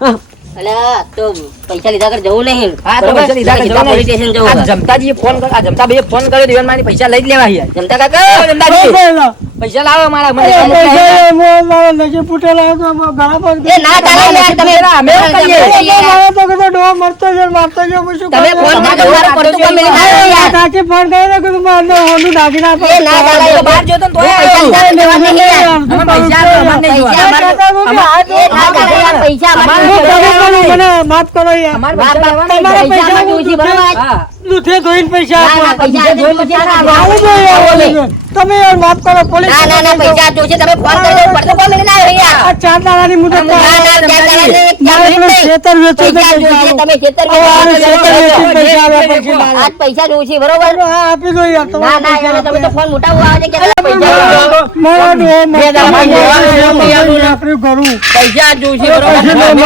અલ્યા તો પૈસા લીધા કર જવું નહીં. હા તો પૈસા લીધા કર જવું પોલીસ સ્ટેશન જવું. આ જમતાજીએ ફોન કર્યો, આ જમતાભાઈએ ફોન કર્યો દિવાનમાંની પૈસા લઈ જ લેવા યાર. જમતા કાકા, જમતાજી પૈસા લાવો મારા મને. મારા નજીક ફૂટેલા તો ઘણા પર એ ના ચાલે યાર તમે અમે એવું કરીએ. મારા તો કદો ડો મરતો છે મારતો છે પછી તમે ફોન કરજો મારા પડતું કામ મેલી ના યાર. કાકી ફોન કર્યો કે તું મારને ઓનું નાખી ના એ ના ચાલે તો બહાર જોતો ને તોય પૈસા લીધા લેવા નહીં યાર. અમે પૈસા આપવા મને નહીં પૈસા જોવા. એ ના ચાલે યાર પૈસા અમારે મને માફ કરો યાર અમારે મારા પૈસા પૈસા લેવાના પૈસા માં જોઉં છે બરાબર. હા દૂધે ધોઈને પૈસા ના ના આપો પૈસા જોઈ છે ના આવું જોઈએ યાર. તમે યાર માફ કરો પોલીસ ના ના ના પૈસા જોશે તમે ફોન કરજો પડતું કામ મેલી ના આ યાર. 4 દાડાની મુદત ના ના ચાર દાડાની એક ચાર મિનિટ નહીં. ખેતર વેચો પૈસા જોઈશે તમે ખેતર આજ પૈસા જોઉં છે બરોબર. આપી દો યાર ના ના યાર તમે તો ફોન મોટા આવે છે કે પૈસા મારા ડો બે દાડા નોકરી કરું પૈસા જોશે બરોબર.